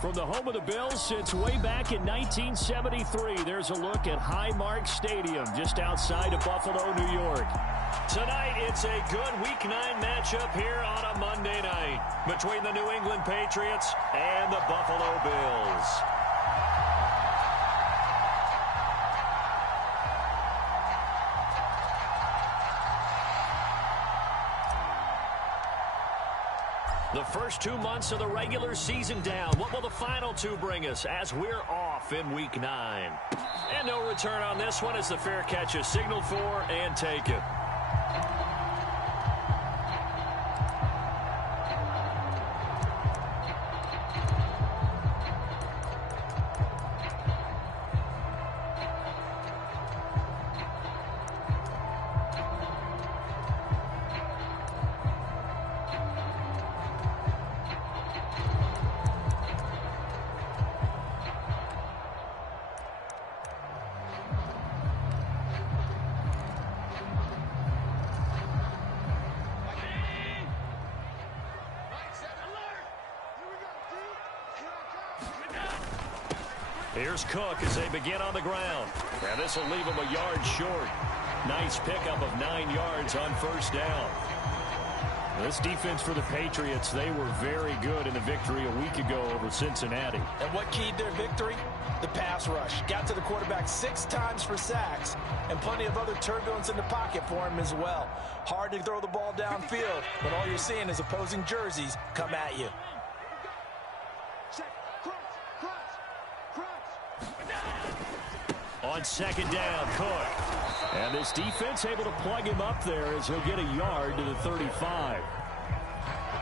From the home of the Bills since way back in 1973, there's a look at Highmark Stadium just outside of Buffalo, New York. Tonight, it's a good Week 9 matchup here on a Monday night between the New England Patriots and the Buffalo Bills. The first 2 months of the regular season down. What will the final two bring us as we're off in Week 9? And no return on this one as the fair catch is signaled for and taken. Here's Cook as they begin on the ground. And this will leave him a yard short. Nice pickup of 9 yards on first down. This defense for the Patriots, they were very good in the victory a week ago over Cincinnati. And what keyed their victory? The pass rush. Got to the quarterback 6 times for sacks, and plenty of other turbulence in the pocket for him as well. Hard to throw the ball downfield, but all you're seeing is opposing jerseys come at you. On second down, Cook. And this defense able to plug him up there as he'll get a yard to the 35.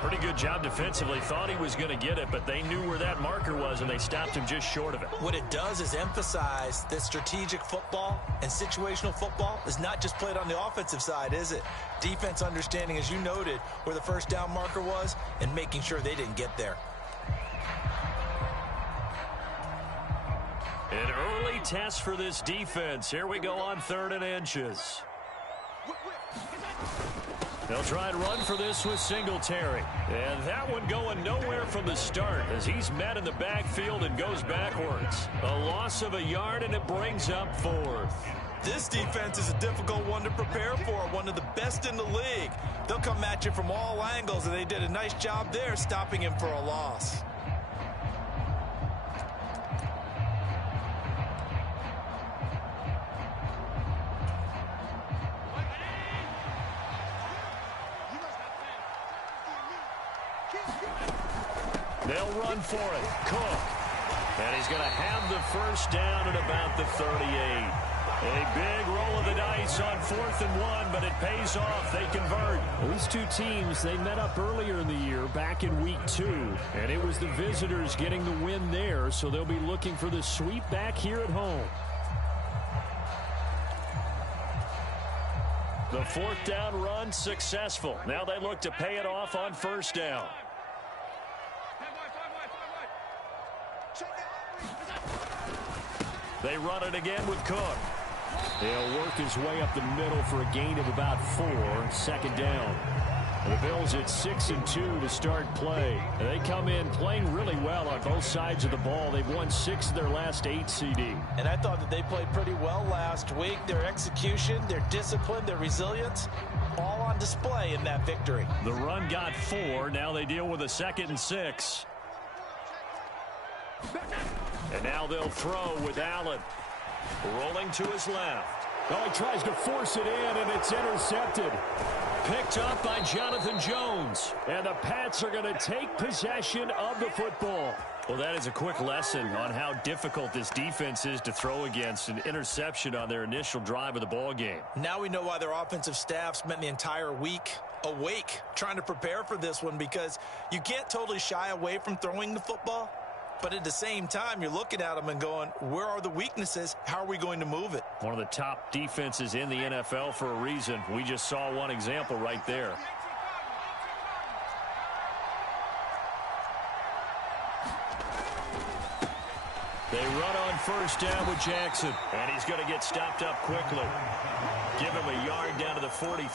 Pretty good job defensively. Thought he was going to get it, but they knew where that marker was, and they stopped him just short of it. What it does is emphasize that strategic football and situational football is not just played on the offensive side, is it? Defense understanding, as you noted, where the first down marker was and making sure they didn't get there. An early test for this defense. Here we go on 3rd and inches. They'll try and run for this with Singletary. And that one going nowhere from the start as he's met in the backfield and goes backwards. A loss of a yard, and it brings up 4th. This defense is a difficult one to prepare for, one of the best in the league. They'll come at you from all angles, and they did a nice job there stopping him for a loss. They'll run for it. Cook. And he's going to have the first down at about the 38. A big roll of the dice on 4th and 1, but it pays off. They convert. These two teams, they met up earlier in the year, back in Week 2. And it was the visitors getting the win there, so they'll be looking for the sweep back here at home. The 4th down run successful. Now they look to pay it off on first down. They run it again with Cook. He'll work his way up the middle for a gain of about 4. 2nd down. The Bills at 6-2 to start play. They come in playing really well on both sides of the ball. They've won 6 of their last 8 CD. And I thought that they played pretty well last week. Their execution, their discipline, their resilience, all on display in that victory. The run got 4. Now they deal with a 2nd and 6. And now they'll throw with Allen. Rolling to his left. Oh, he tries to force it in, and it's intercepted. Picked up by Jonathan Jones. And the Pats are going to take possession of the football. Well, that is a quick lesson on how difficult this defense is to throw against. An interception on their initial drive of the ball game. Now we know why their offensive staff spent the entire week awake trying to prepare for this one, because you can't totally shy away from throwing the football. But at the same time, you're looking at them and going, where are the weaknesses? How are we going to move it? One of the top defenses in the NFL for a reason. We just saw one example right there. They run on first down with Jackson. And he's going to get stopped up quickly. Give him a yard down to the 43.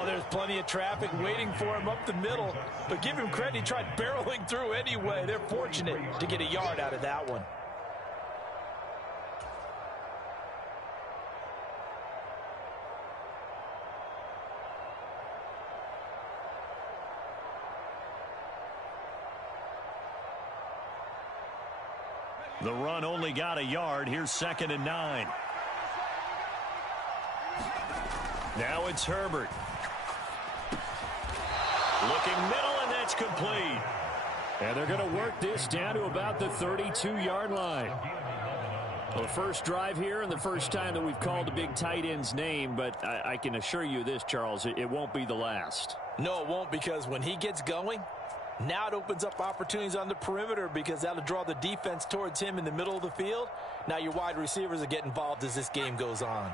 Oh, there's plenty of traffic waiting for him up the middle. But give him credit, he tried barreling through anyway. They're fortunate to get a yard out of that one. The run only got a yard. Here's 2nd and 9. Now it's Herbert. Looking middle, and that's complete. And they're going to work this down to about the 32-yard line. Well, the first drive here and the first time that we've called a big tight end's name, but I can assure you this, Charles, it won't be the last. No, it won't, because when he gets going, now it opens up opportunities on the perimeter because that'll draw the defense towards him in the middle of the field. Now your wide receivers will get involved as this game goes on.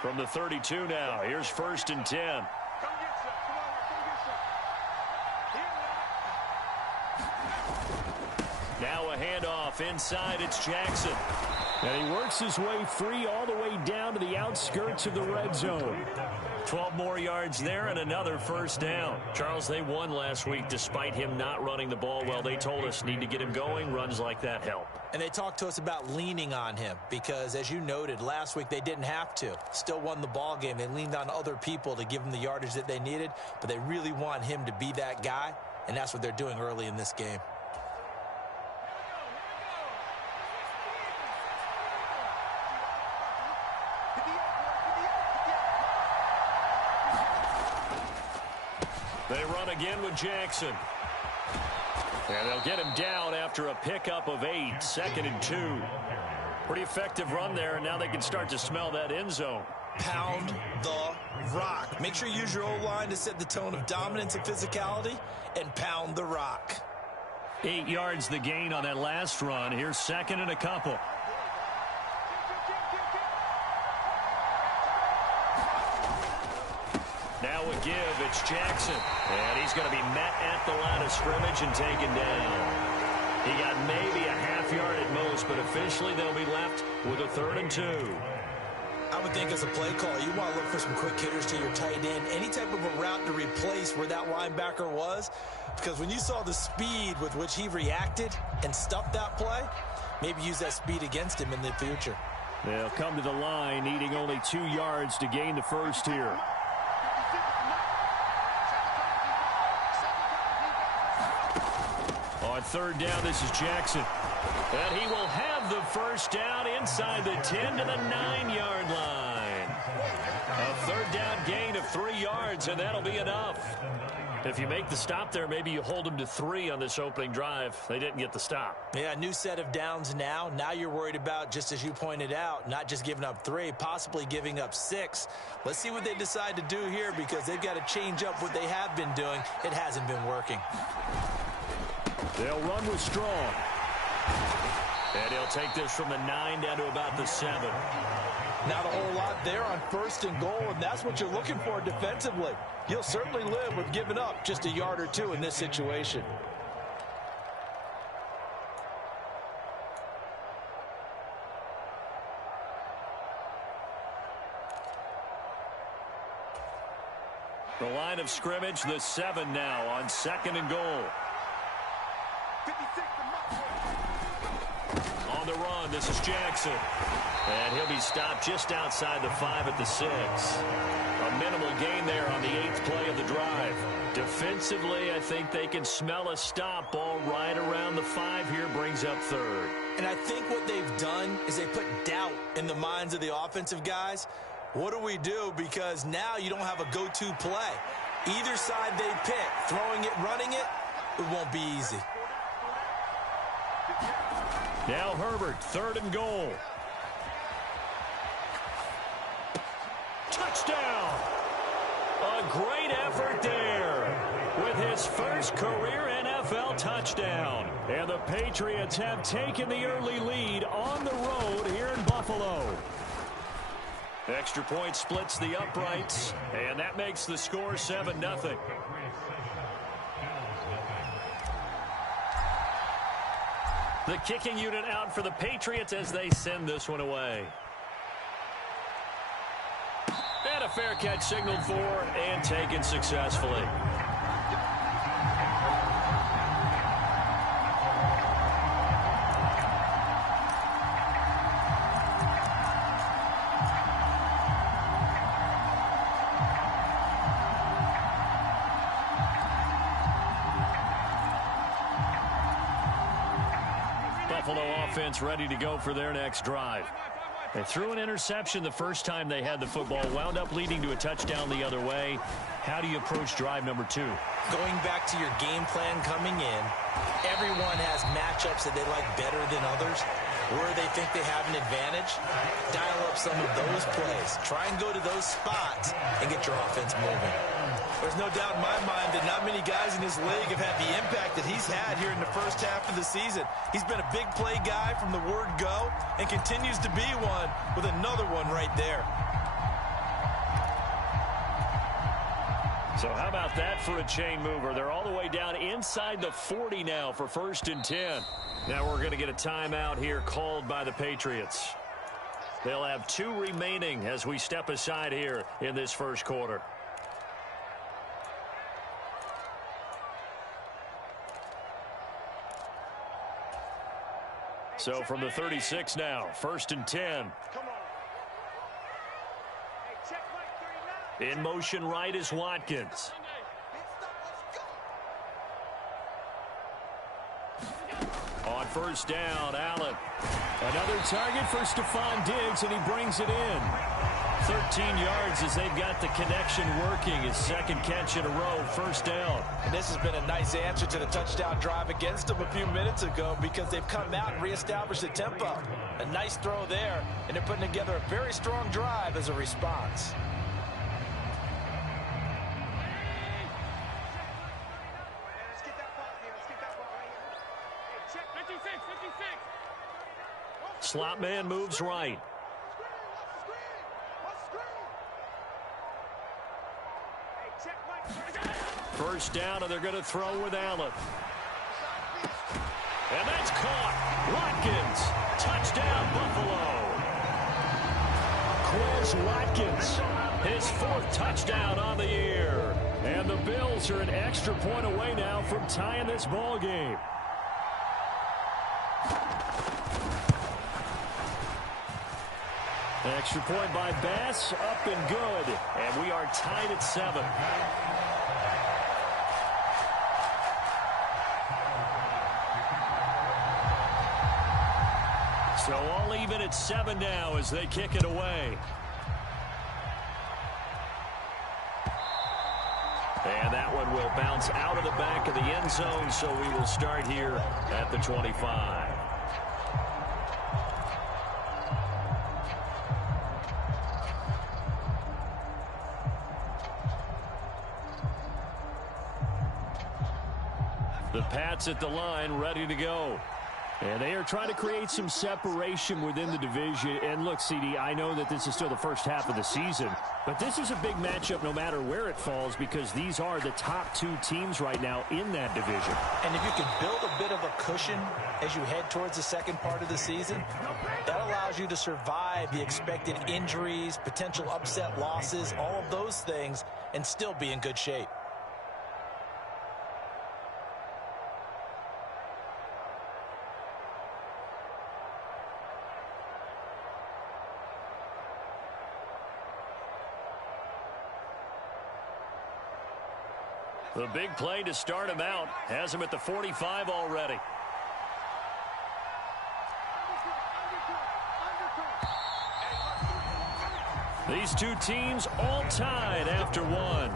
From the 32 now, here's 1st and 10. Now a handoff inside, it's Jackson. And he works his way free all the way down to the outskirts of the red zone. 12 more yards there and another 1st down. Charles, they won last week despite him not running the ball well. They told us need to get him going. Runs like that help. And they talked to us about leaning on him because, as you noted, last week they didn't have to. Still won the ball game. They leaned on other people to give them the yardage that they needed, but they really want him to be that guy, and that's what they're doing early in this game. They run again with Jackson. And they'll get him down after a pickup of 8, 2nd and 2. Pretty effective run there, and now they can start to smell that end zone. Pound the rock. Make sure you use your O-line to set the tone of dominance and physicality, and pound the rock. 8 yards the gain on that last run. Here's 2nd and a couple. Now a give, it's Jackson. And he's going to be met at the line of scrimmage and taken down. He got maybe a half yard at most, but officially they'll be left with a 3rd and 2. I would think as a play caller, you want to look for some quick hitters to your tight end. Any type of a route to replace where that linebacker was. Because when you saw the speed with which he reacted and stuffed that play, maybe use that speed against him in the future. They'll come to the line, needing only 2 yards to gain the first here. On 3rd down, this is Jackson. And he will have the first down inside the 10 to the 9-yard line. A 3rd down gain of 3 yards, and that'll be enough. If you make the stop there, maybe you hold them to 3 on this opening drive. They didn't get the stop. Yeah, new set of downs now. Now you're worried about, just as you pointed out, not just giving up 3, possibly giving up 6. Let's see what they decide to do here because they've got to change up what they have been doing. It hasn't been working. They'll run with Strong. And he'll take this from the 9 down to about the 7. Not a whole lot there on 1st and goal, and that's what you're looking for defensively. You'll certainly live with giving up just a yard or 2 in this situation. The line of scrimmage, the 7 now on 2nd and goal. On the run, this is Jackson. And he'll be stopped just outside the 5 at the 6. A minimal gain there on the 8th play of the drive. Defensively, I think they can smell a stop. Ball right around the 5 here, brings up 3rd. And I think what they've done is they put doubt in the minds of the offensive guys. What do we do? Because now you don't have a go-to play. Either side they pick, throwing it, running it, it won't be easy. Now Herbert, 3rd and goal. Touchdown! A great effort there with his first career NFL touchdown. And the Patriots have taken the early lead on the road here in Buffalo. Extra point splits the uprights, and that makes the score 7-0. The kicking unit out for the Patriots as they send this one away. And a fair catch signaled for and taken successfully. Buffalo offense ready to go for their next drive. They threw an interception the first time they had the football, wound up leading to a touchdown the other way. How do you approach drive number 2? Going back to your game plan coming in, everyone has matchups that they like better than others. Where they think they have an advantage, dial up some of those plays. Try and go to those spots and get your offense moving. There's no doubt in my mind that not many guys in this league have had the impact that he's had here in the first half of the season. He's been a big play guy from the word go and continues to be one with another one right there. So how about that for a chain mover? They're all the way down inside the 40 now for 1st and 10. Now we're going to get a timeout here called by the Patriots. They'll have 2 remaining as we step aside here in this first quarter. So from the 36 now, 1st and 10. In motion right is Watkins. On 1st down, Allen. Another target for Stephon Diggs, and he brings it in. 13 yards as they've got the connection working. His 2nd catch in a row, 1st down. And this has been a nice answer to the touchdown drive against them a few minutes ago because they've come out and reestablished the tempo. A nice throw there, and they're putting together a very strong drive as a response. Slot man moves right. First down, and they're going to throw with Allen. And that's caught. Watkins. Touchdown, Buffalo. Quez Watkins. His 4th touchdown on the year. And the Bills are an extra point away now from tying this ball game. Extra point by Bass, up and good. And we are tied at 7. So all even at 7 now as they kick it away. And that one will bounce out of the back of the end zone, so we will start here at the 25. The Pats at the line, ready to go. And they are trying to create some separation within the division. And look, CD, I know that this is still the first half of the season, but this is a big matchup no matter where it falls because these are the top 2 teams right now in that division. And if you can build a bit of a cushion as you head towards the second part of the season, that allows you to survive the expected injuries, potential upset losses, all of those things, and still be in good shape. The big play to start him out has him at the 45 already. These 2 teams all tied after 1.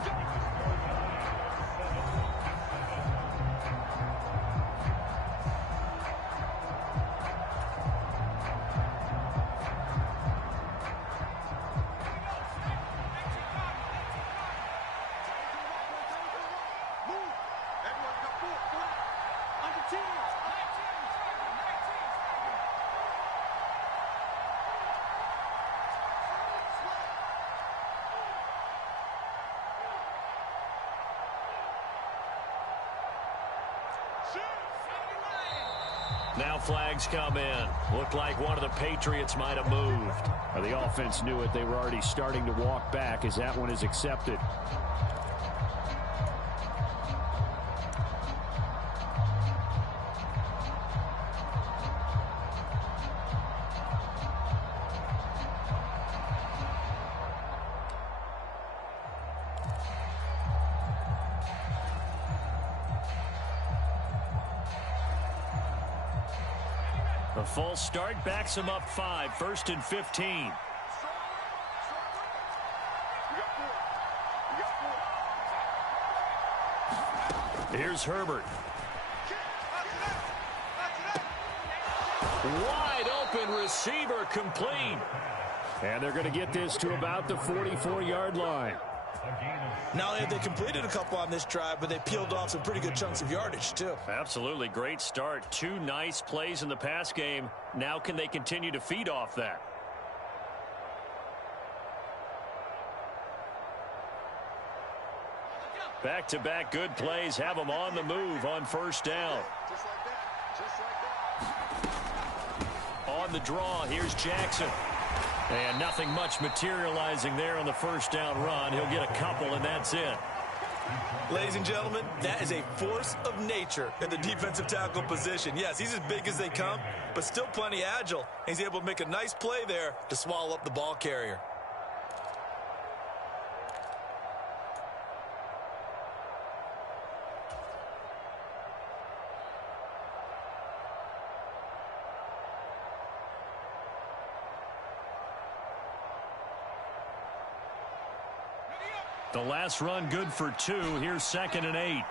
Now flags come in. Looked like one of the Patriots might have moved. The offense knew it. They were already starting to walk back as that one is accepted. A false start backs him up 5, 1st and 15. Here's Herbert. Wide open receiver complete. And they're going to get this to about the 44-yard line. Not only have they completed a couple on this drive, but they peeled off some pretty good chunks of yardage, too. Absolutely. Great start. 2 nice plays in the pass game. Now can they continue to feed off that? Back-to-back good plays have them on the move on 1st down. On the draw, here's Jackson. And nothing much materializing there on the 1st down run. He'll get a couple, and that's it. Ladies and gentlemen, that is a force of nature in the defensive tackle position. Yes, he's as big as they come, but still plenty agile. He's able to make a nice play there to swallow up the ball carrier. The last run good for 2. Here's 2nd and 8.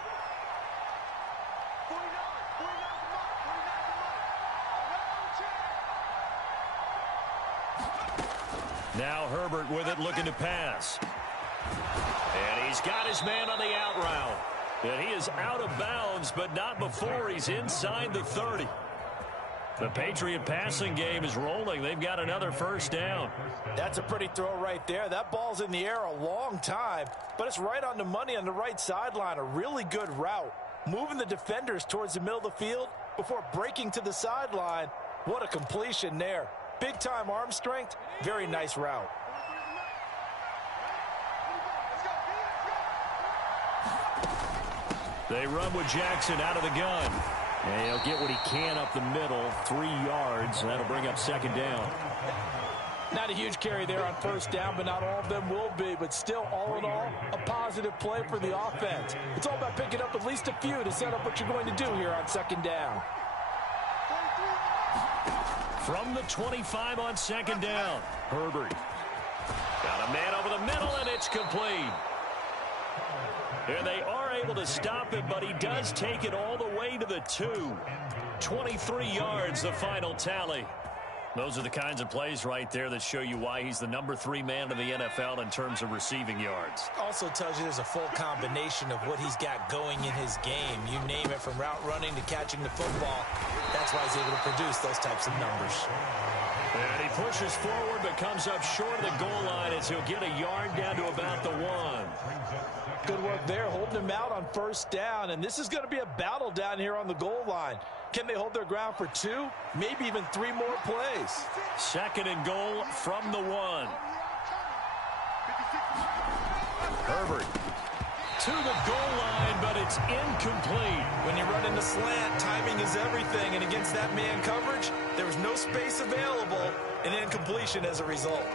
Now Herbert with it, looking to pass. And he's got his man on the out route. And he is out of bounds, but not before he's inside the 30. The Patriot passing game is rolling. They've got another 1st down. That's a pretty throw right there. That ball's in the air a long time, but it's right on the money on the right sideline. A really good route. Moving the defenders towards the middle of the field before breaking to the sideline. What a completion there. Big-time arm strength. Very nice route. They run with Jackson out of the gun. And he'll get what he can up the middle, 3 yards, and that'll bring up 2nd down. Not a huge carry there on 1st down, but not all of them will be. But still, all in all, a positive play for the offense. It's all about picking up at least a few to set up what you're going to do here on 2nd down. From the 25 on 2nd down, Herbert. Got a man over the middle, and it's complete. And they are able to stop him, but he does take it all the way to the 2. 23 yards, the final tally. Those are the kinds of plays right there that show you why he's the number 3 man in the NFL in terms of receiving yards. Also tells you there's a full combination of what he's got going in his game. You name it, from route running to catching the football. That's why he's able to produce those types of numbers. And he pushes forward but comes up short of the goal line as he'll get a yard down to about the 1. Good work there, holding him out on 1st down. And this is going to be a battle down here on the goal line. Can they hold their ground for 2, maybe even 3 more plays? 2nd and goal from the 1. Herbert to the goal line, but it's incomplete. When you run in the slant, timing is everything. And against that man coverage, there was no space available, and incompletion as a result.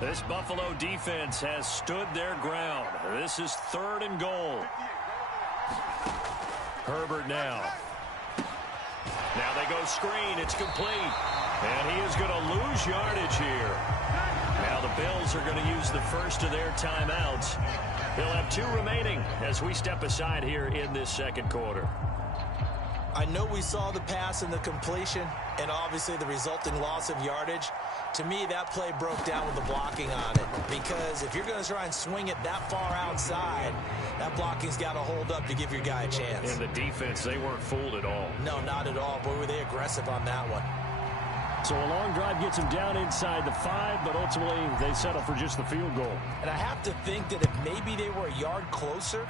This Buffalo defense has stood their ground. This is 3rd and goal. Herbert now. Now they go screen. It's complete. And he is going to lose yardage here. Now the Bills are going to use the first of their timeouts. He'll have 2 remaining as we step aside here in this 2nd quarter. I know we saw the pass and the completion and obviously the resulting loss of yardage, To me, that play broke down with the blocking on it, because if you're going to try and swing it that far outside, that blocking's got to hold up to give your guy a chance. And the defense, they weren't fooled at all. No, not at all. Boy, were they aggressive on that one. So a long drive gets them down inside the 5, but ultimately they settle for just the field goal. And I have to think that if maybe they were a yard closer,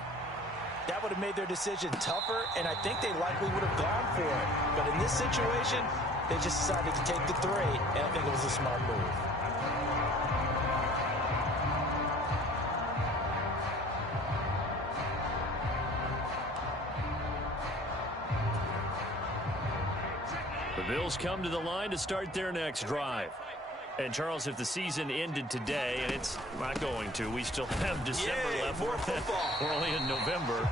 that would have made their decision tougher, and I think they likely would have gone for it. But in this situation, they just decided to take the 3, and I think it was a smart move. The Bills come to the line to start their next drive. And, Charles, if the season ended today, and it's not going to, we still have December left. We're only in November.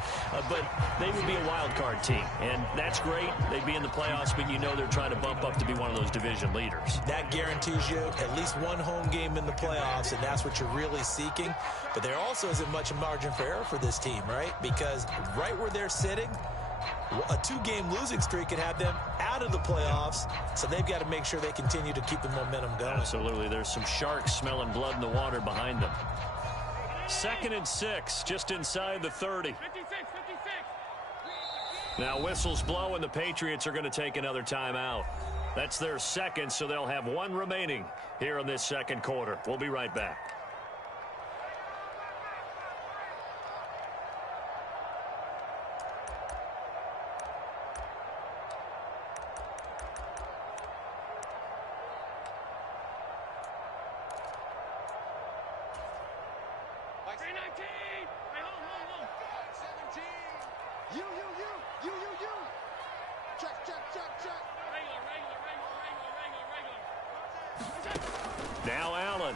But they would be a wild card team. And that's great. They'd be in the playoffs, but you know they're trying to bump up to be one of those division leaders. That guarantees you at least one home game in the playoffs, and that's what you're really seeking. But there also isn't much a margin for error for this team, right? Because right where they're sitting, a 2-game losing streak could have them out of the playoffs, so they've got to make sure they continue to keep the momentum going. Absolutely. There's some sharks smelling blood in the water behind them. 2nd and 6, just inside the 30. Now whistles blow, and the Patriots are going to take another timeout. That's their second, so they'll have one remaining here in this second quarter. We'll be right back. Now Allen.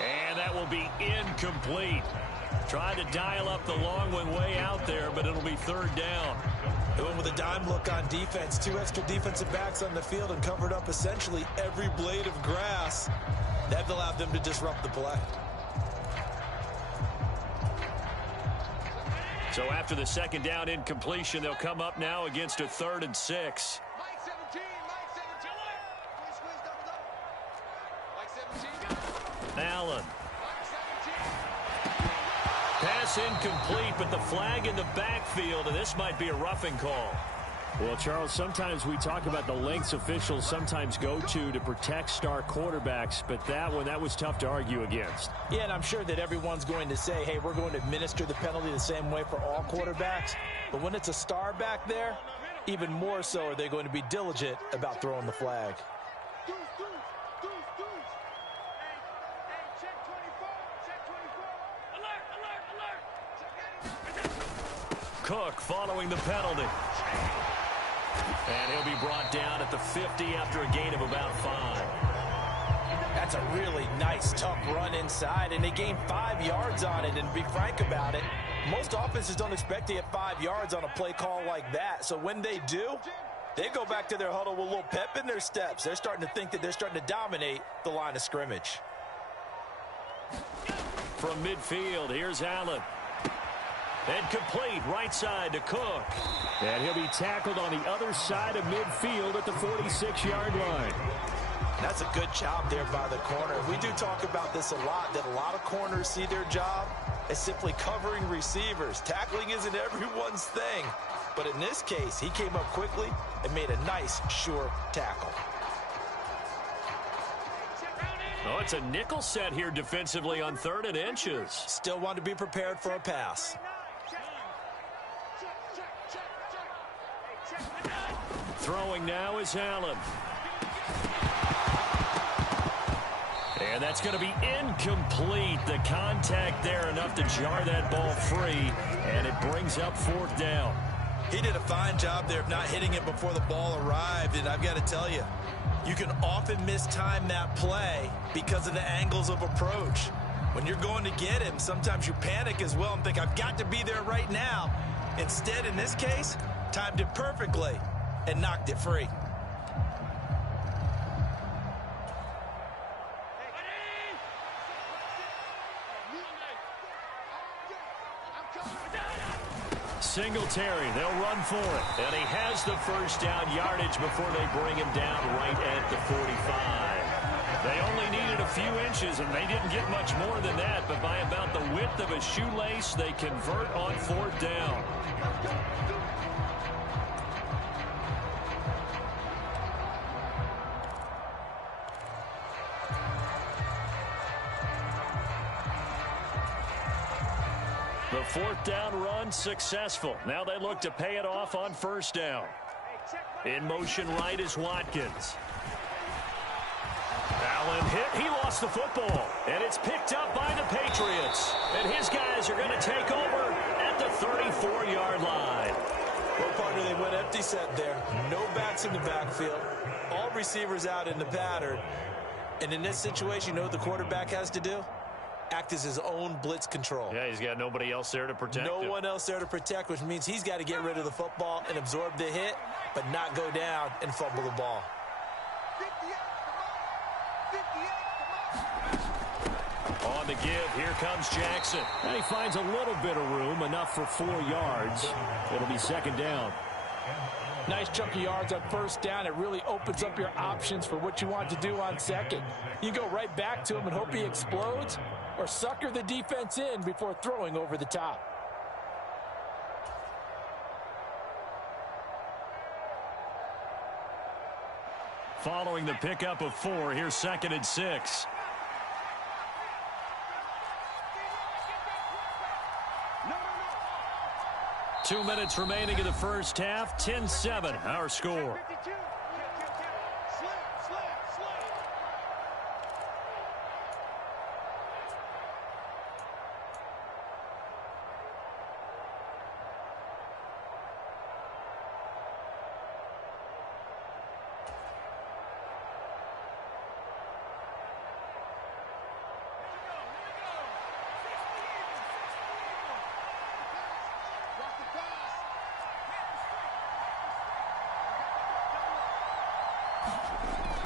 And that will be incomplete. Tried to dial up the long one way out there, but it'll be 3rd down. Going with a dime look on defense. 2 extra defensive backs on the field and covered up essentially every blade of grass. That allowed them to disrupt the play. So after the 2nd down incompletion, they'll come up now against a 3rd and 6. Allen. Pass incomplete, but the flag in the backfield, and this might be a roughing call. Well, Charles, sometimes we talk about the lengths officials sometimes go to protect star quarterbacks, but that was tough to argue against. Yeah, and I'm sure that everyone's going to say, hey, we're going to administer the penalty the same way for all quarterbacks. But when it's a star back there, even more so are they going to be diligent about throwing the flag. Cook following the penalty. And he'll be brought down at the 50 after a gain of about 5. That's a really nice, tough run inside, and they gained 5 yards on it. And to be frank about it, most offenses don't expect to get 5 yards on a play call like that. So when they do, they go back to their huddle with a little pep in their steps. They're starting to think that they're starting to dominate the line of scrimmage. From midfield, here's Allen. And complete, right side to Cook. And he'll be tackled on the other side of midfield at the 46-yard line. That's a good job there by the corner. We do talk about this a lot, that a lot of corners see their job as simply covering receivers. Tackling isn't everyone's thing. But in this case, he came up quickly and made a nice, sure tackle. Oh, it's a nickel set here defensively on 3rd and inches. Still want to be prepared for a pass. Throwing now is Allen. And that's going to be incomplete. The contact there enough to jar that ball free, and it brings up 4th down. He did a fine job there of not hitting it before the ball arrived, and I've got to tell you, you can often mistime that play because of the angles of approach. When you're going to get him, sometimes you panic as well and think, I've got to be there right now. Instead, in this case, timed it perfectly and knocked it free. Singletary. They'll run for it. And he has the first down yardage before they bring him down right at the 45. They only needed a few inches, and they didn't get much more than that. But by about the width of a shoelace, they convert on fourth down. The fourth down run successful. Now they look to pay it off on first down. In motion right is Watkins. Allen hit. He lost the football. And it's picked up by the Patriots. And his guys are going to take over at the 34-yard line. Well, partner, they went empty set there. No backs in the backfield. All receivers out in the pattern. And in this situation, you know what the quarterback has to do? Act as his own blitz control. Yeah, he's got nobody else there to protect him. No one else there to protect, which means he's got to get rid of the football and absorb the hit, but not go down and fumble the ball. On the give, here comes Jackson. And he finds a little bit of room, enough for 4 yards. It'll be second down. Nice chunk of yards on first down. It really opens up your options for what you want to do on second. You go right back to him and hope he explodes, or sucker the defense in before throwing over the top. Following the pickup of 4, here's second and 6. Two minutes remaining in the first half. 10-7, our score.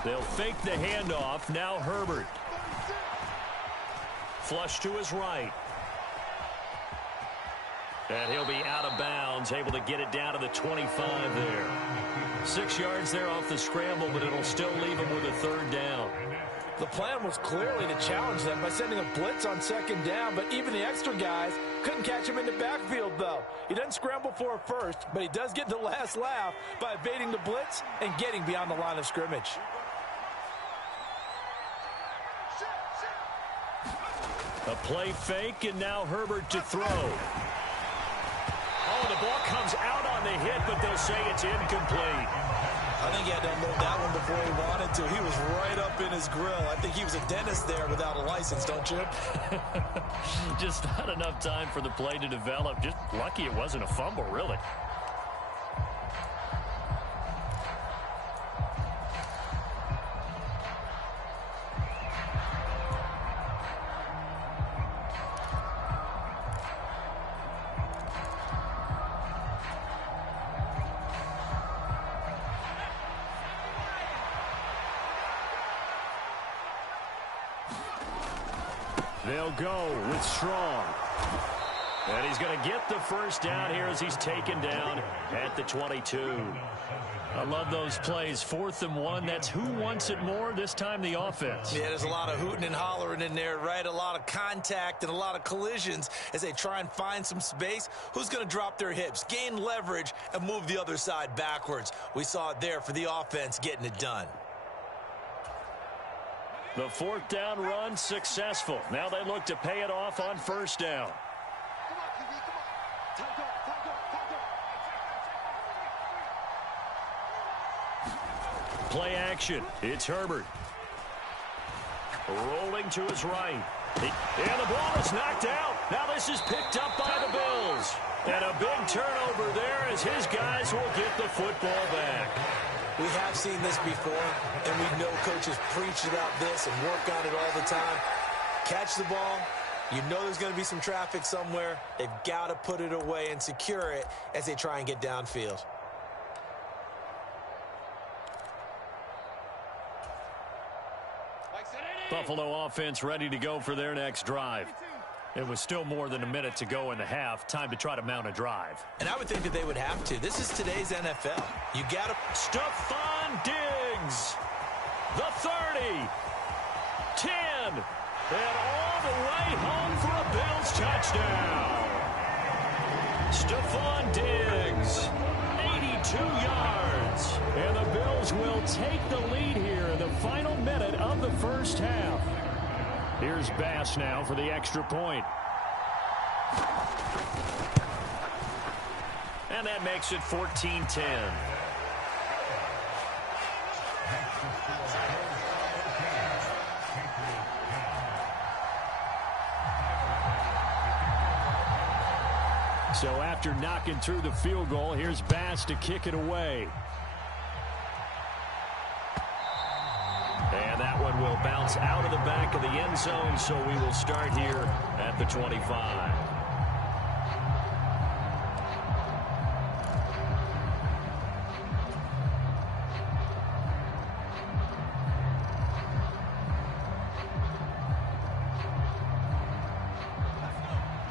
They'll fake the handoff. Now Herbert. Flush to his right. And he'll be out of bounds, able to get it down to the 25 there. 6 yards there off the scramble, but it'll still leave him with a third down. The plan was clearly to challenge them by sending a blitz on second down, but even the extra guys couldn't catch him in the backfield, though. He doesn't scramble for a first, but he does get the last laugh by evading the blitz and getting beyond the line of scrimmage. A play fake, and now Herbert to throw. Oh, the ball comes out on the hit, but they'll say it's incomplete. I think he had to unload that one before he wanted to. He was right up in his grill. I think he was a dentist there without a license, don't you? Just not enough time for the play to develop. Just lucky it wasn't a fumble, really. They'll go with Strong. And he's going to get the first down here as he's taken down at the 22. I love those plays. 4th and 1. That's who wants it more, this time the offense. Yeah, there's a lot of hooting and hollering in there, right? A lot of contact and a lot of collisions as they try and find some space. Who's going to drop their hips, gain leverage, and move the other side backwards? We saw it there for the offense getting it done. The 4th down run successful. Now they look to pay it off on first down. Play action. It's Herbert. Rolling to his right. And the ball is knocked out. Now this is picked up by the Bills. And a big turnover there as his guys will get the football back. We have seen this before, and we know coaches preach about this and work on it all the time. Catch the ball. You know there's going to be some traffic somewhere. They've got to put it away and secure it as they try and get downfield. Buffalo offense ready to go for their next drive. It was still more than a minute to go in the half. Time to try to mount a drive. And I would think that they would have to. This is today's NFL. You got to... Stephon Diggs. The 30. 10. And all the way home for a Bills touchdown. Stephon Diggs. 82 yards. And the Bills will take the lead here in the final minute of the first half. Here's Bass now for the extra point. And that makes it 14-10. So after knocking through the field goal, here's Bass to kick it away. And that one will bounce out of the back of the end zone, so we will start here at the 25.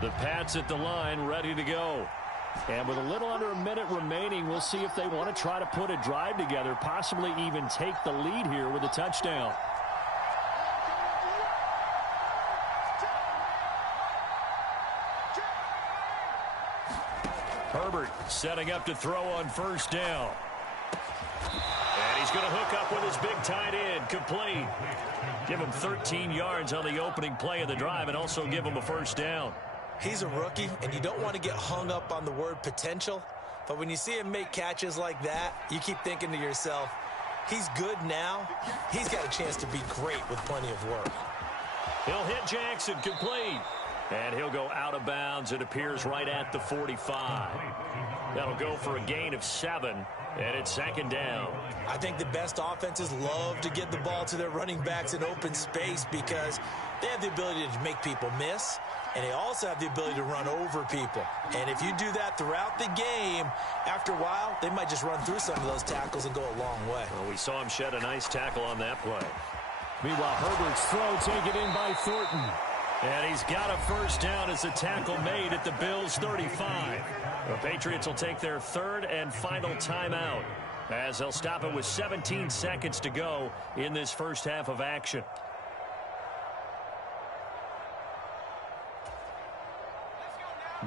The Pats at the line, ready to go. And with a little under a minute remaining, we'll see if they want to try to put a drive together, possibly even take the lead here with a touchdown. Herbert setting up to throw on first down. And he's going to hook up with his big tight end, complete. Give him 13 yards on the opening play of the drive and also give him a first down. He's a rookie, and you don't want to get hung up on the word potential. But when you see him make catches like that, you keep thinking to yourself, he's good now. He's got a chance to be great with plenty of work. He'll hit Jackson, complete. And he'll go out of bounds. It appears right at the 45. That'll go for a gain of 7, and it's second down. I think the best offenses love to get the ball to their running backs in open space because they have the ability to make people miss, and they also have the ability to run over people. And if you do that throughout the game, after a while, they might just run through some of those tackles and go a long way. Well, we saw him shed a nice tackle on that play. Meanwhile, Herbert's throw taken in by Thornton. And he's got a first down as the tackle made at the Bills' 35. The Patriots will take their third and final timeout as they'll stop it with 17 seconds to go in this first half of action.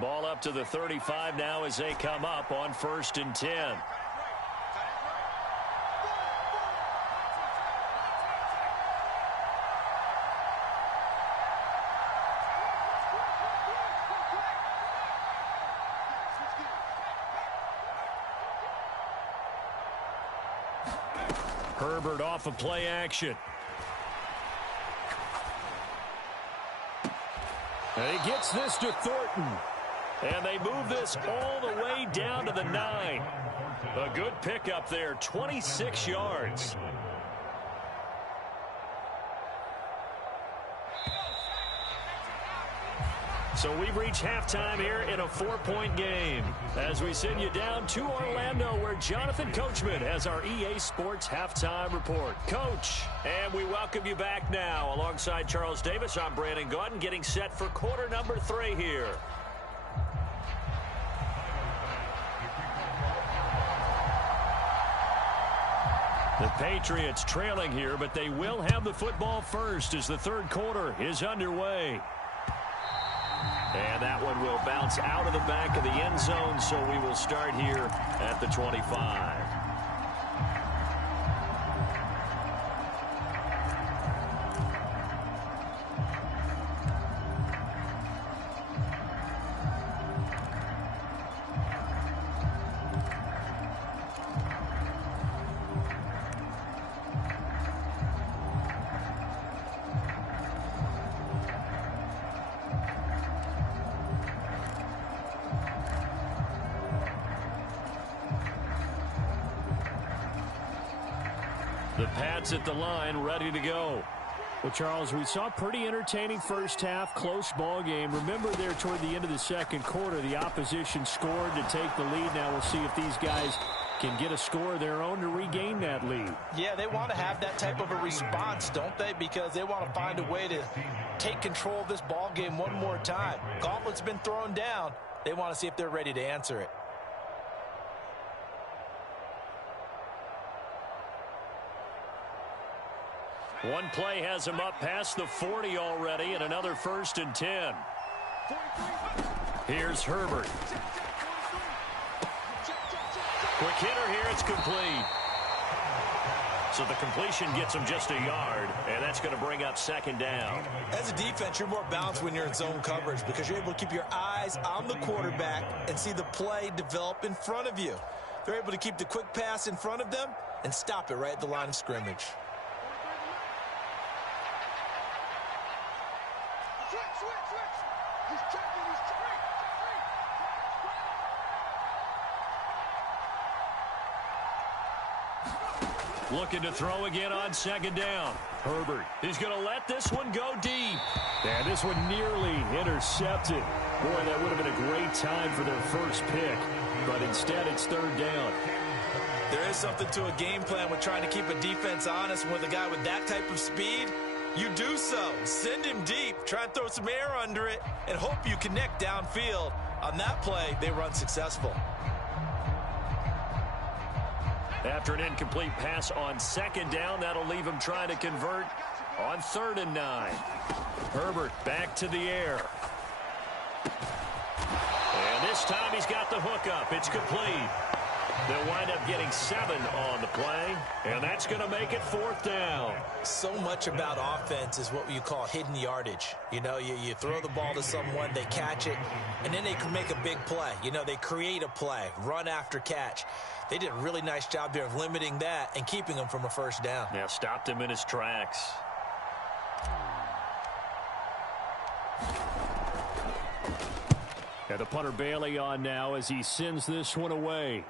Ball up to the 35 now as they come up on 1st and 10. Herbert off of play action. And he gets this to Thornton. And they move this all the way down to the 9. A good pickup there, 26 yards. So we've reached halftime here in a 4-point game as we send you down to Orlando where Jonathan Coachman has our EA Sports Halftime Report. Coach, and we welcome you back now. Alongside Charles Davis, I'm Brandon Gaudin getting set for quarter number 3 here. The Patriots trailing here, but they will have the football first as the third quarter is underway. And that one will bounce out of the back of the end zone, so we will start here at the 25. The Pats at the line, ready to go. Well, Charles, we saw a pretty entertaining first half, close ball game. Remember there toward the end of the second quarter, the opposition scored to take the lead. Now we'll see if these guys can get a score of their own to regain that lead. Yeah, they want to have that type of a response, don't they? Because they want to find a way to take control of this ball game one more time. Gauntlet's been thrown down. They want to see if they're ready to answer it. One play has him up past the 40 already, and another 1st and 10. Here's Herbert. Quick hitter here, it's complete. So the completion gets him just a yard, and that's going to bring up 2nd down. As a defense, you're more balanced when you're in zone coverage because you're able to keep your eyes on the quarterback and see the play develop in front of you. They're able to keep the quick pass in front of them and stop it right at the line of scrimmage. Looking to throw again on 2nd down. Herbert is going to let this one go deep. And this one nearly intercepted. Boy, that would have been a great time for their first pick. But instead, it's 3rd down. There is something to a game plan with trying to keep a defense honest. With a guy with that type of speed, you do so. Send him deep. Try and throw some air under it and hope you connect downfield. On that play, they were unsuccessful. After an incomplete pass on 2nd down, that'll leave him trying to convert on 3rd and 9. Herbert back to the air. And this time he's got the hookup. It's complete. They'll wind up getting 7 on the play, and that's going to make it 4th down. So much about offense is what you call hidden yardage. You know, you throw the ball to someone, they catch it, and then they can make a big play. You know, they create a play, run after catch. They did a really nice job there of limiting that and keeping him from a 1st down. Yeah, stopped him in his tracks. And the punter Bailey on now as he sends this one away.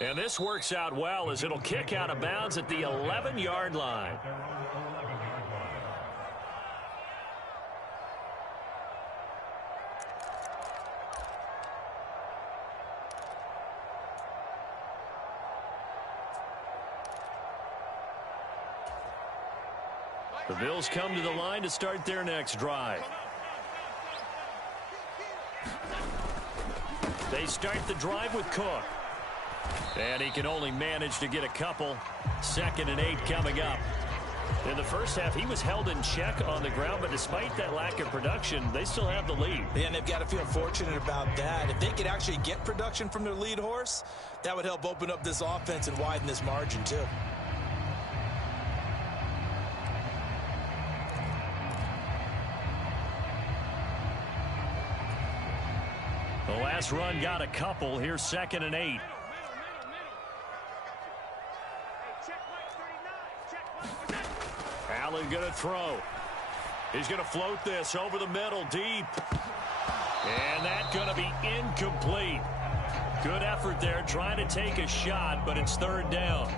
And this works out well as it'll kick out of bounds at the 11-yard line. The Bills come to the line to start their next drive. They start the drive with Cook. And he can only manage to get a couple. 2nd and 8 coming up. In the first half, he was held in check on the ground, but despite that lack of production, they still have the lead. Yeah, and they've got to feel fortunate about that. If they could actually get production from their lead horse, that would help open up this offense and widen this margin, too. The last run got a couple. Here's 2nd and 8. Allen going to throw. He's going to float this over the middle deep. And that's going to be incomplete. Good effort there trying to take a shot, but it's 3rd down.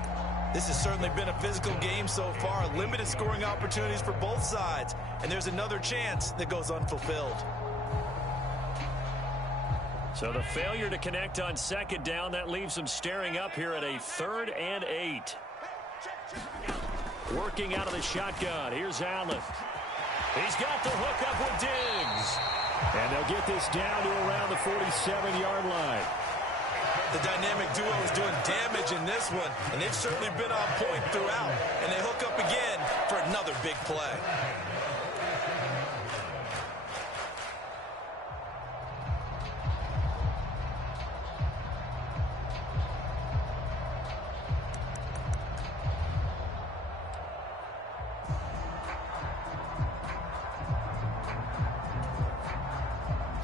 This has certainly been a physical game so far. Limited scoring opportunities for both sides. And there's another chance that goes unfulfilled. So the failure to connect on 2nd down, that leaves them staring up here at a 3rd and 8. Working out of the shotgun. Here's Allen. He's got the hookup with Diggs. And they'll get this down to around the 47-yard line. The dynamic duo is doing damage in this one, and they've certainly been on point throughout. And they hook up again for another big play.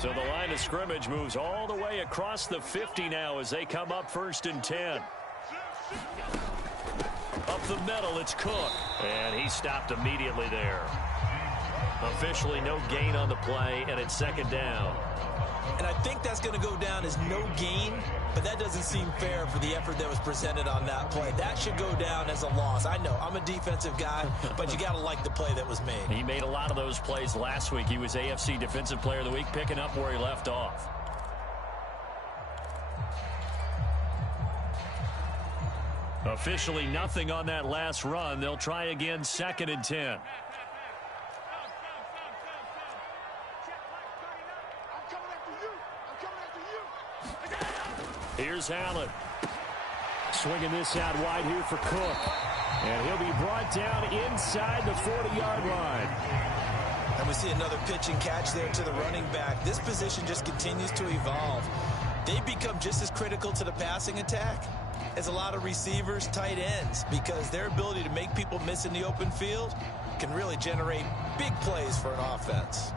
So the line of scrimmage moves all the way across the 50 now as they come up 1st and 10. Up the middle, it's Cook. And he stopped immediately there. Officially no gain on the play, and it's 2nd down. And I think that's going to go down as no gain, but that doesn't seem fair for the effort that was presented on that play. That should go down as a loss. I know, I'm a defensive guy, but you got to like the play that was made. He made a lot of those plays last week. He was AFC Defensive Player of the Week, picking up where he left off. Officially nothing on that last run. They'll try again, 2nd and 10. Here's Allen. Swinging this out wide here for Cook. And he'll be brought down inside the 40-yard line. And we see another pitch and catch there to the running back. This position just continues to evolve. They've become just as critical to the passing attack as a lot of receivers, tight ends, because their ability to make people miss in the open field can really generate big plays for an offense.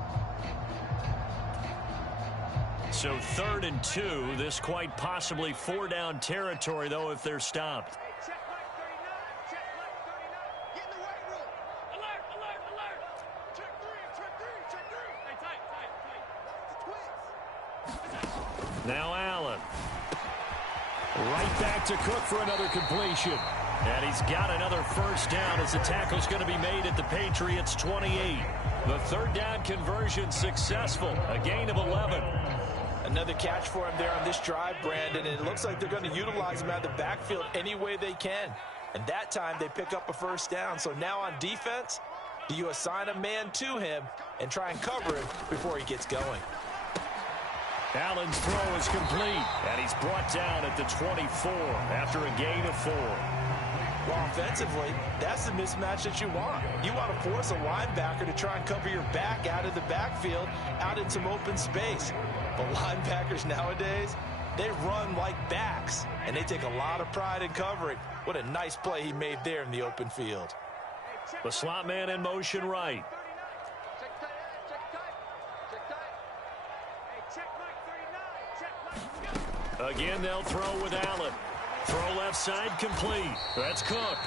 So 3rd and 2, this quite possibly 4-down territory, though, if they're stopped. Now Allen. Right back to Cook for another completion. And he's got another 1st down as the tackle's going to be made at the Patriots' 28. The 3rd down conversion successful. A gain of 11. Another catch for him there on this drive, Brandon, and it looks like they're going to utilize him out of the backfield any way they can. And that time they pick up a 1st down. So now on defense, do you assign a man to him and try and cover him before he gets going? Allen's throw is complete, and he's brought down at the 24 after a gain of 4. Well, offensively, that's the mismatch that you want. You want to force a linebacker to try and cover your back out of the backfield, out in some open space. But linebackers nowadays, they run like backs, and they take a lot of pride in covering. What a nice play he made there in the open field. The slot man in motion right. Again, they'll throw with Allen. Throw left side complete. That's Cook.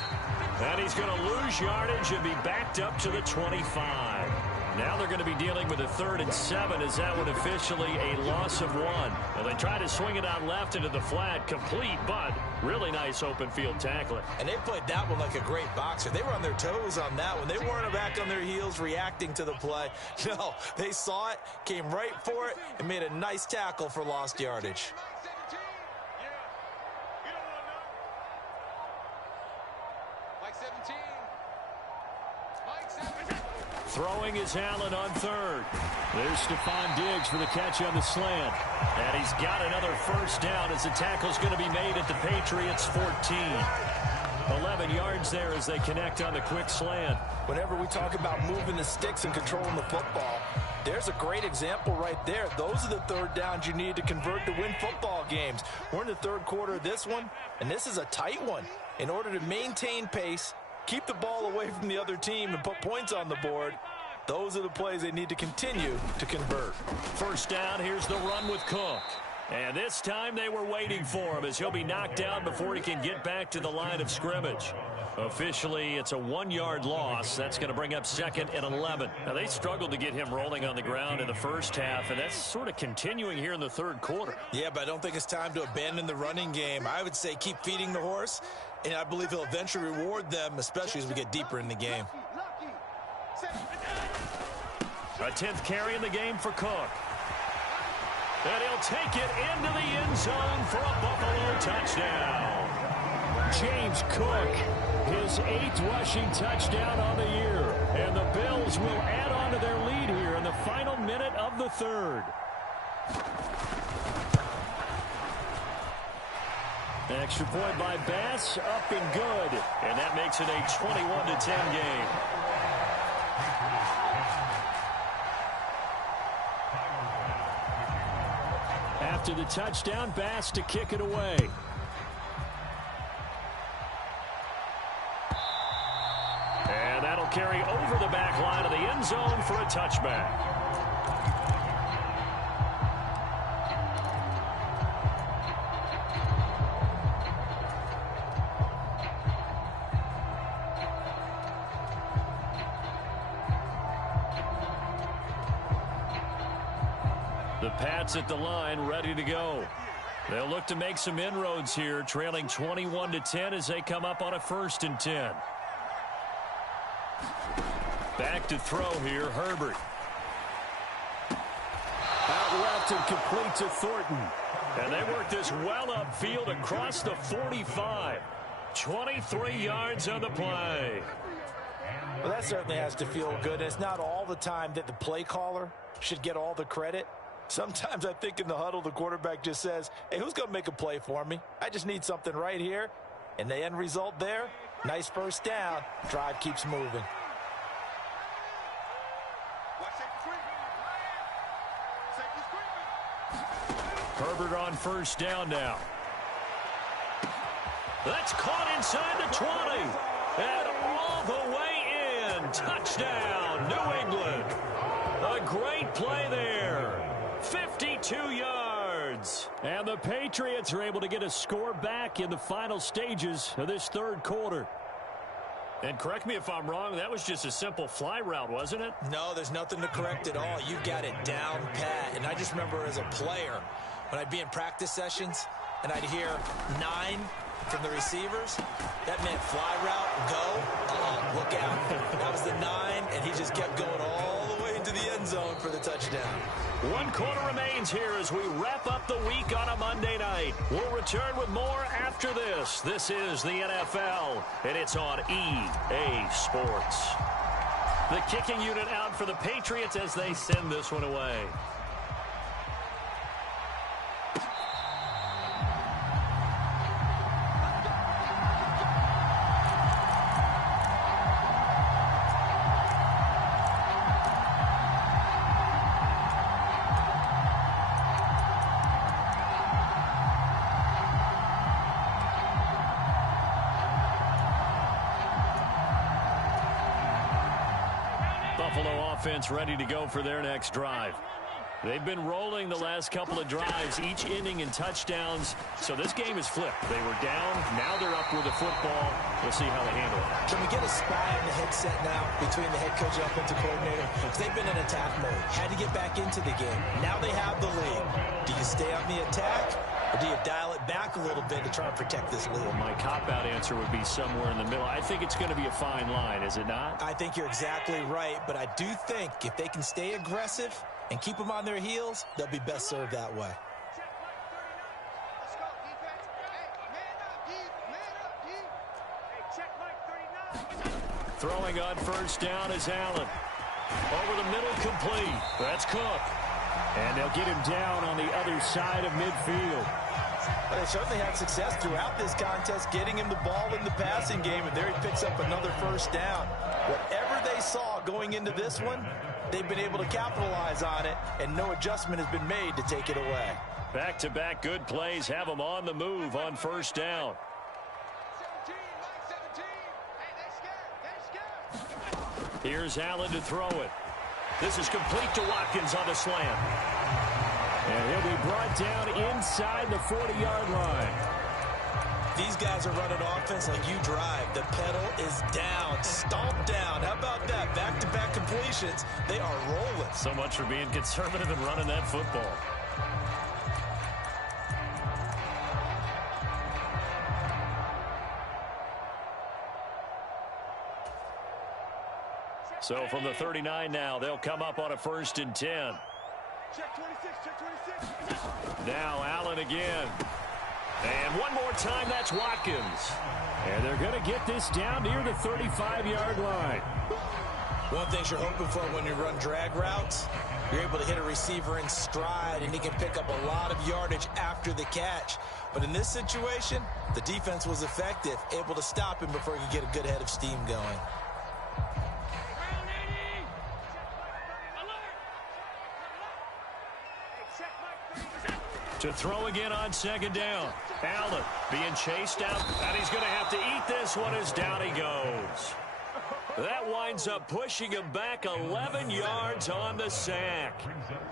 And he's going to lose yardage and be backed up to the 25. Now they're going to be dealing with a 3rd and 7 as that one officially a loss of 1. Well, they try to swing it out left into the flat, complete, but really nice open field tackling. And they played that one like a great boxer. They were on their toes on that one. They weren't back on their heels reacting to the play. No, they saw it, came right for it, and made a nice tackle for lost yardage. Throwing is Allen on 3rd. There's Stephon Diggs for the catch on the slant. And he's got another 1st down as the tackle's going to be made at the Patriots' 14. 11 yards there as they connect on the quick slant. Whenever we talk about moving the sticks and controlling the football, there's a great example right there. Those are the 3rd downs you need to convert to win football games. We're in the 3rd quarter of this one, and this is a tight one. In order to maintain pace, keep the ball away from the other team, and put points on the board, those are the plays they need to continue to convert. 1st down, here's the run with Cook. And this time they were waiting for him as he'll be knocked down before he can get back to the line of scrimmage. Officially, it's a 1-yard loss. That's going to bring up 2nd and 11. Now, they struggled to get him rolling on the ground in the 1st half, and that's sort of continuing here in the 3rd quarter. Yeah, but I don't think it's time to abandon the running game. I would say keep feeding the horse, and I believe he'll eventually reward them, especially as we get deeper in the game. A 10th carry in the game for Cook. And he'll take it into the end zone for a Buffalo touchdown. James Cook, his 8th rushing touchdown on the year. And the Bills will add on to their lead here in the final minute of the 3rd. Extra point by Bass, up and good. And that makes it a 21-10 game. After the touchdown, Bass to kick it away. And that'll carry over the back line of the end zone for a touchback. The Pats at the line, ready to go. They'll look to make some inroads here, trailing 21-10 as they come up on a 1st and 10. Back to throw here, Herbert. Out left and complete to Thornton. And they work this well upfield across the 45. 23 yards on the play. Well, that certainly has to feel good. It's not all the time that the play caller should get all the credit. Sometimes I think in the huddle, the quarterback just says, hey, who's going to make a play for me? I just need something right here. And the end result there, nice first down. Drive keeps moving. Herbert on first down now. That's caught inside the 20. And all the way in. Touchdown, New England. A great play there. 52 yards. And the Patriots are able to get a score back in the final stages of this third quarter. And correct me if I'm wrong, that was just a simple fly route, wasn't it? No, there's nothing to correct at all. You got it down pat. And I just remember as a player, when I'd be in practice sessions and I'd hear 9 from the receivers, that meant fly route, go, look out. That was the 9, and he just kept going all the way into the end zone for the touchdown. 1 quarter remains here as we wrap up the week on a Monday night. We'll return with more after this. This is the NFL, and it's on EA Sports. The kicking unit out for the Patriots as they send this one away. Buffalo offense ready to go for their next drive. They've been rolling the last couple of drives, each inning in touchdowns. So this game is flipped. They were down. Now they're up with the football. We'll see how they handle it. Can we get a spy on the headset now between the head coach and offensive coordinator? Because they've been in attack mode. Had to get back into the game. Now they have the lead. Do you stay on the attack? Or do you dial it back a little bit to try and protect this lead? Well, my cop-out answer would be somewhere in the middle. I think it's going to be a fine line, is it not? I think you're exactly right, but I do think if they can stay aggressive and keep them on their heels, they'll be best served that way. Throwing on first down is Allen. Over the middle, complete. That's Cook. And they'll get him down on the other side of midfield. Well, they certainly had success throughout this contest, getting him the ball in the passing game, and there he picks up another first down. Whatever they saw going into this one, they've been able to capitalize on it, and no adjustment has been made to take it away. Back-to-back good plays have them on the move on first down. Here's Allen to throw it. This is complete to Watkins on the slant. And he'll be brought down inside the 40-yard line. These guys are running offense like you drive. The pedal is down, stomped down. How about that? Back-to-back completions. They are rolling. So much for being conservative and running that football. So from the 39 now, they'll come up on a 1st and 10. Check 26, check 26. Now Allen again. And one more time, that's Watkins. And they're going to get this down near the 35-yard line. One thing you're hoping for when you run drag routes, you're able to hit a receiver in stride, and he can pick up a lot of yardage after the catch. But in this situation, the defense was effective, able to stop him before he could get a good head of steam going. To throw again on 2nd down. Allen being chased out, and he's going to have to eat this one as down he goes. That winds up pushing him back 11 yards on the sack.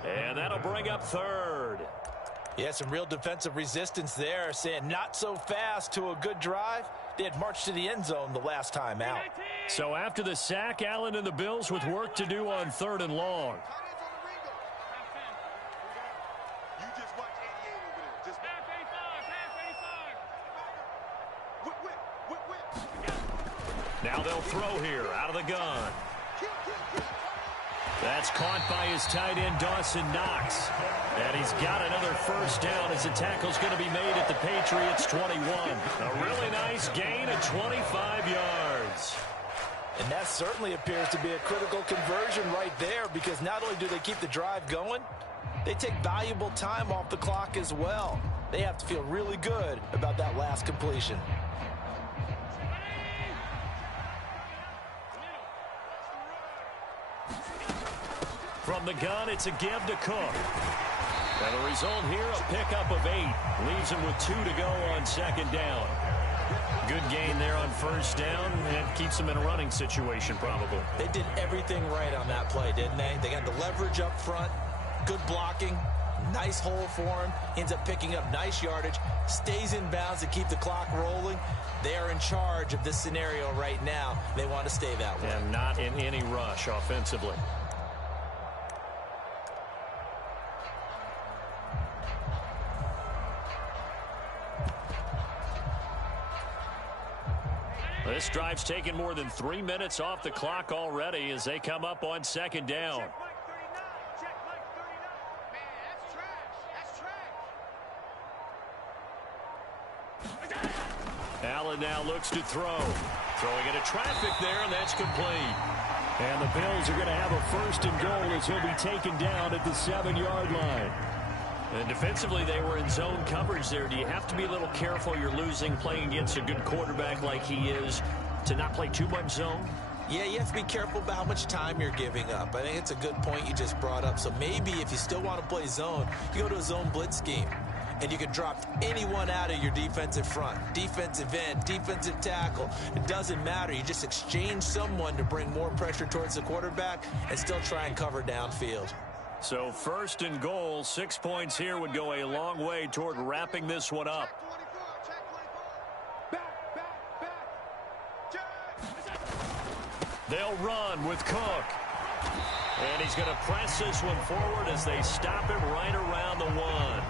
And that'll bring up 3rd. Yeah, some real defensive resistance there, saying not so fast to a good drive. They had marched to the end zone the last time out. So after the sack, Allen and the Bills with work to do on 3rd and long. Now they'll throw here out of the gun. That's That's caught by his tight end, Dawson Knox. And he's got another first down as the tackle's going to be made at the Patriots' 21. A really nice gain of 25 yards. And that certainly appears to be a critical conversion right there, because not only do they keep the drive going, they take valuable time off the clock as well. They have to feel really good about that last completion. From the gun, it's a give to Cook. And the result here, a pickup of 8. Leaves him with 2 to go on second down. Good gain there on first down, and keeps him in a running situation probably. They did everything right on that play, didn't they? They got the leverage up front, good blocking, nice hole for him, ends up picking up nice yardage, stays in bounds to keep the clock rolling. They are in charge of this scenario right now. They want to stay that way. And not in any rush offensively. This drive's taken more than 3 minutes off the clock already as they come up on second down. Check Mike 39. Man, that's trash. That's trash. Allen now looks to throw. Throwing into traffic there, and that's complete. And the Bills are going to have a first and goal as he'll be taken down at the 7-yard line. And defensively, they were in zone coverage there. Do you have to be a little careful? You're losing, playing against a good quarterback like he is, to not play too much zone? Yeah, you have to be careful about how much time you're giving up. I think it's a good point you just brought up. So maybe if you still want to play zone, you go to a zone blitz scheme. And you can drop anyone out of your defensive front. Defensive end, defensive tackle. It doesn't matter. You just exchange someone to bring more pressure towards the quarterback and still try and cover downfield. So first and goal, 6 points here would go a long way toward wrapping this one up. Check 24. Back. They'll run with Cook. And he's going to press this one forward as they stop him right around the 1.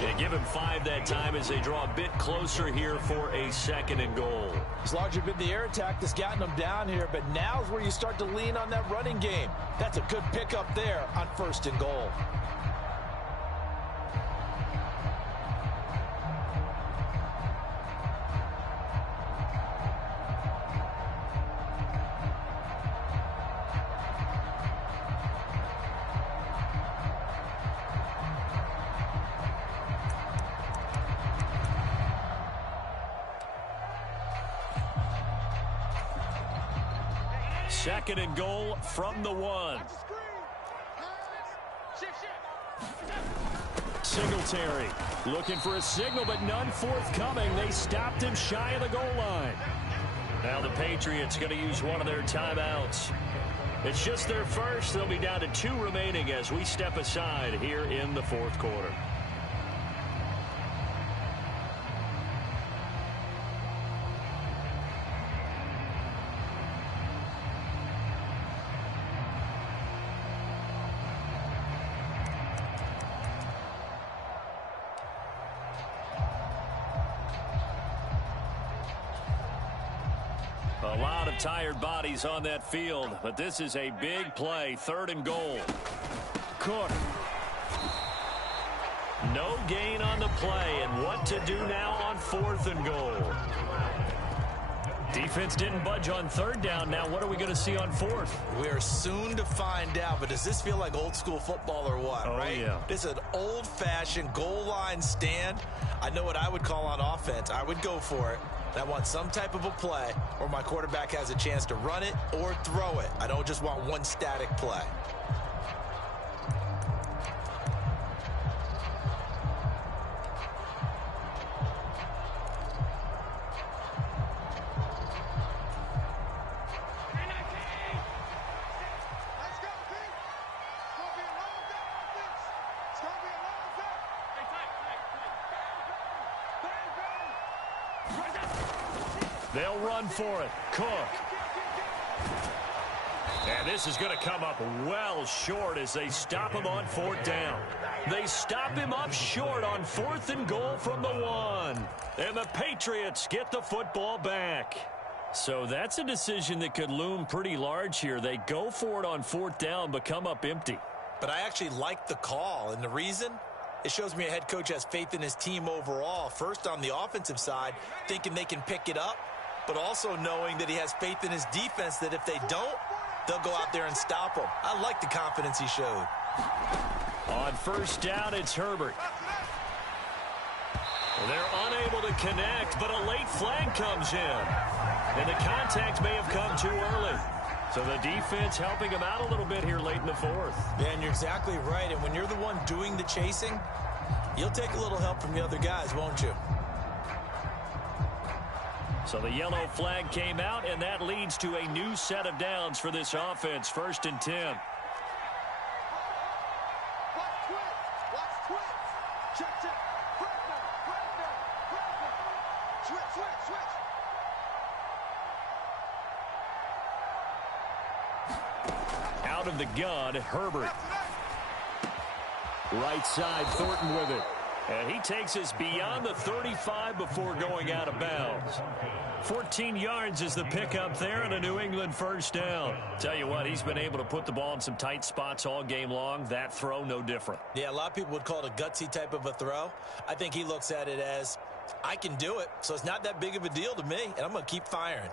They give him 5 that time as they draw a bit closer here for a second and goal. It's largely been the air attack that's gotten them down here, but now's where you start to lean on that running game. That's a good pickup there on first and goal. Second and goal from the 1. Singletary looking for a signal, but none forthcoming. They stopped him shy of the goal line. Now the Patriots going to use one of their timeouts. It's just their first. They'll be down to 2 remaining as we step aside here in the fourth quarter. A lot of tired bodies on that field, but this is a big play. Third and goal. Cook. No gain on the play, and what to do now on fourth and goal. Defense didn't budge on third down. Now what are we going to see on fourth? We are soon to find out, but does this feel like old school football or what, right? Yeah. This is an old-fashioned goal line stand. I know what I would call on offense. I would go for it. I want some type of a play where my quarterback has a chance to run it or throw it. I don't just want one static play. They'll run for it. Cook. And this is going to come up well short as they stop him on fourth down. They stop him up short on fourth and goal from the 1. And the Patriots get the football back. So that's a decision that could loom pretty large here. They go for it on 4th down, but come up empty. But I actually like the call, and the reason? It shows me a head coach has faith in his team overall. First, on the offensive side, thinking they can pick it up, but also knowing that he has faith in his defense that if they don't, they'll go out there and stop them. I like the confidence he showed. On 1st down, it's Herbert. They're unable to connect, but a late flag comes in. And the contact may have come too early. So the defense helping him out a little bit here late in the 4th. Yeah, and you're exactly right. And when you're the one doing the chasing, you'll take a little help from the other guys, won't you? So the yellow flag came out, and that leads to a new set of downs for this offense. 1st and 10. Watch twitch. Check. Break now. Switch. Out of the gun, Herbert. Right side, Thornton with it. And he takes us beyond the 35 before going out of bounds. 14 yards is the pickup there and a New England 1st down. Tell you what, he's been able to put the ball in some tight spots all game long. That throw, no different. Yeah, a lot of people would call it a gutsy type of a throw. I think he looks at it as, I can do it, so it's not that big of a deal to me, and I'm going to keep firing.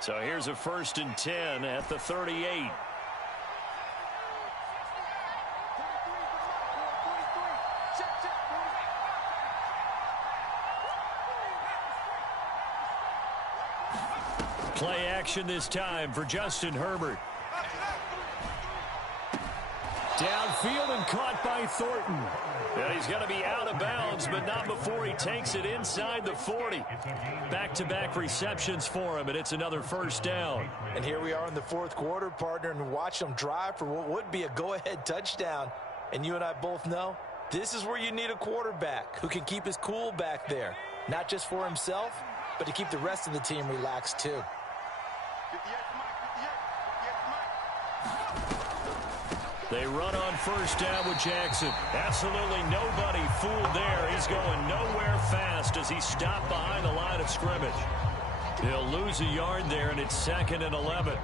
So here's a 1st and 10 at the 38. Play action this time for Justin Herbert. Downfield and caught by Thornton. And he's going to be out of bounds, but not before he takes it inside the 40. Back-to-back receptions for him, and it's another 1st down. And here we are in the 4th quarter, partner, and watch them drive for what would be a go-ahead touchdown. And you and I both know this is where you need a quarterback who can keep his cool back there, not just for himself, but to keep the rest of the team relaxed too. They run on 1st down with Jackson. Absolutely nobody fooled there. He's going nowhere fast as he's stopped behind the line of scrimmage. He'll lose a yard there, and it's 2nd and 11.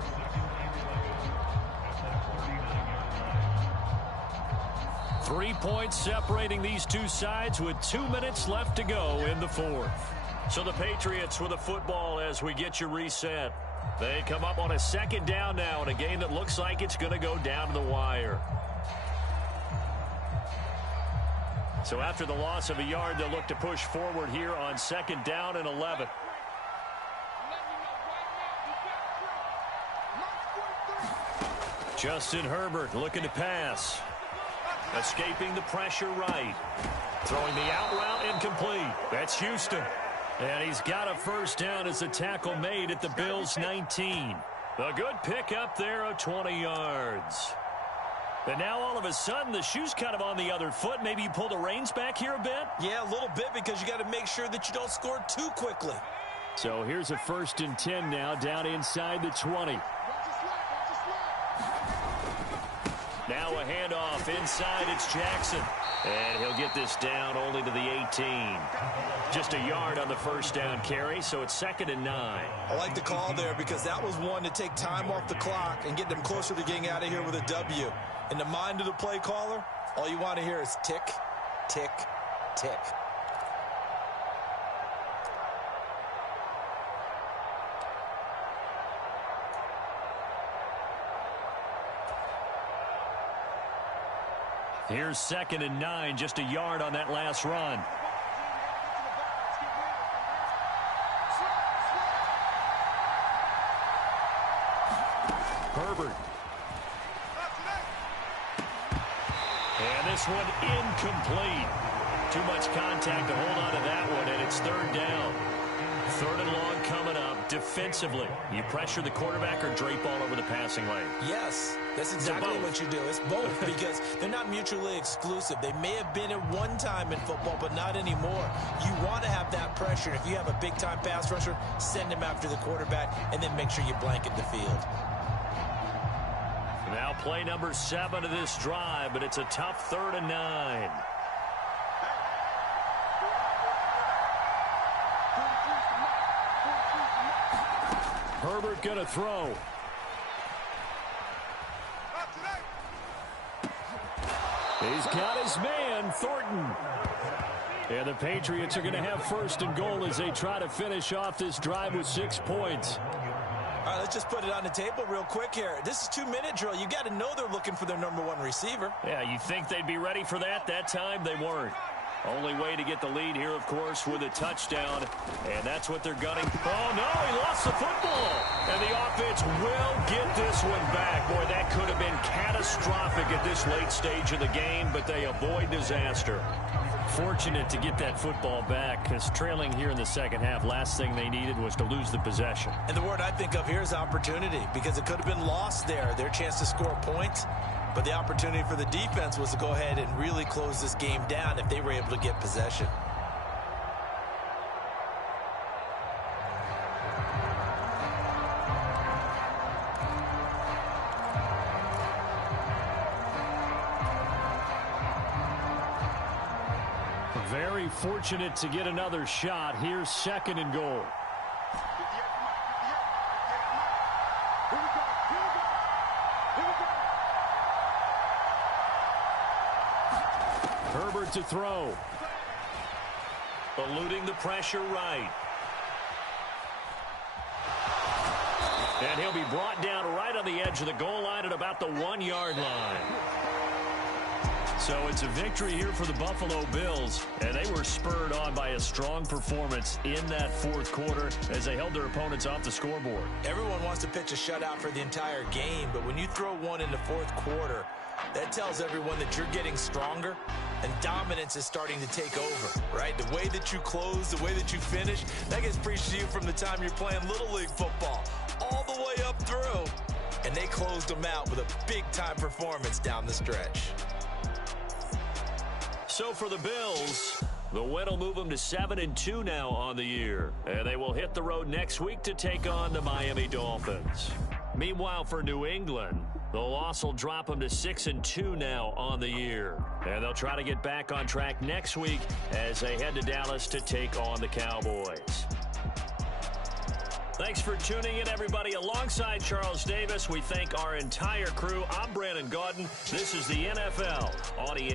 Three points separating these two sides with 2 minutes left to go in the 4th. So the Patriots with the football as we get you reset. They come up on a 2nd down now in a game that looks like it's going to go down to the wire. So after the loss of a yard, they'll look to push forward here on 2nd down and 11. Justin Herbert looking to pass. Escaping the pressure right. Throwing the out route incomplete. That's Houston. And he's got a 1st down as a tackle made at the Bills' 19. A good pickup there of 20 yards. And now all of a sudden the shoe's kind of on the other foot. Maybe you pull the reins back here a bit? Yeah, a little bit because you got to make sure that you don't score too quickly. So here's a 1st and 10 now down inside the 20. Now a handoff inside. It's Jackson. And he'll get this down only to the 18. Just a yard on the 1st down carry, so it's 2nd and 9. I like the call there because that was one to take time off the clock and get them closer to getting out of here with a W. In the mind of the play caller, all you want to hear is tick, tick, tick. Here's 2nd and 9, just a yard on that last run. Herbert. And this one incomplete. Too much contact to hold on to that one, and it's 3rd down. 3rd and long coming up. Defensively, you pressure the quarterback or drape all over the passing lane? Yes, that's exactly what you do. It's both because they're not mutually exclusive. They may have been at one time in football, but not anymore. You want to have that pressure. If you have a big-time pass rusher, send him after the quarterback, and then make sure you blanket the field. Now play number 7 of this drive, but it's a tough 3rd and 9. Herbert going to throw. He's got his man, Thornton. And the Patriots are going to have 1st and goal as they try to finish off this drive with 6 points. All right, let's just put it on the table real quick here. This is 2-minute drill. You got to know they're looking for their number 1 receiver. Yeah, you think they'd be ready for that? That time they weren't. Only way to get the lead here, of course, with a touchdown. And that's what they're gunning. Oh, no, he lost the football. And the offense will get this one back. Boy, that could have been catastrophic at this late stage of the game, but they avoid disaster. Fortunate to get that football back, because trailing here in the second half, last thing they needed was to lose the possession. And the word I think of here is opportunity, because it could have been lost there, their chance to score points. But the opportunity for the defense was to go ahead and really close this game down if they were able to get possession. Very fortunate to get another shot. Here's 2nd and goal. Herbert to throw. Eluding the pressure right. And he'll be brought down right on the edge of the goal line at about the 1-yard line. So it's a victory here for the Buffalo Bills, and they were spurred on by a strong performance in that 4th quarter as they held their opponents off the scoreboard. Everyone wants to pitch a shutout for the entire game, but when you throw one in the 4th quarter, that tells everyone that you're getting stronger and dominance is starting to take over, right? The way that you close, the way that you finish, that gets preached to you from the time you're playing Little League football all the way up through, and they closed them out with a big-time performance down the stretch. So for the Bills, the win will move them to 7-2 now on the year. And they will hit the road next week to take on the Miami Dolphins. Meanwhile, for New England, the loss will drop them to 6-2 now on the year. And they'll try to get back on track next week as they head to Dallas to take on the Cowboys. Thanks for tuning in, everybody. Alongside Charles Davis, we thank our entire crew. I'm Brandon Gaudin. This is the NFL on ESPN.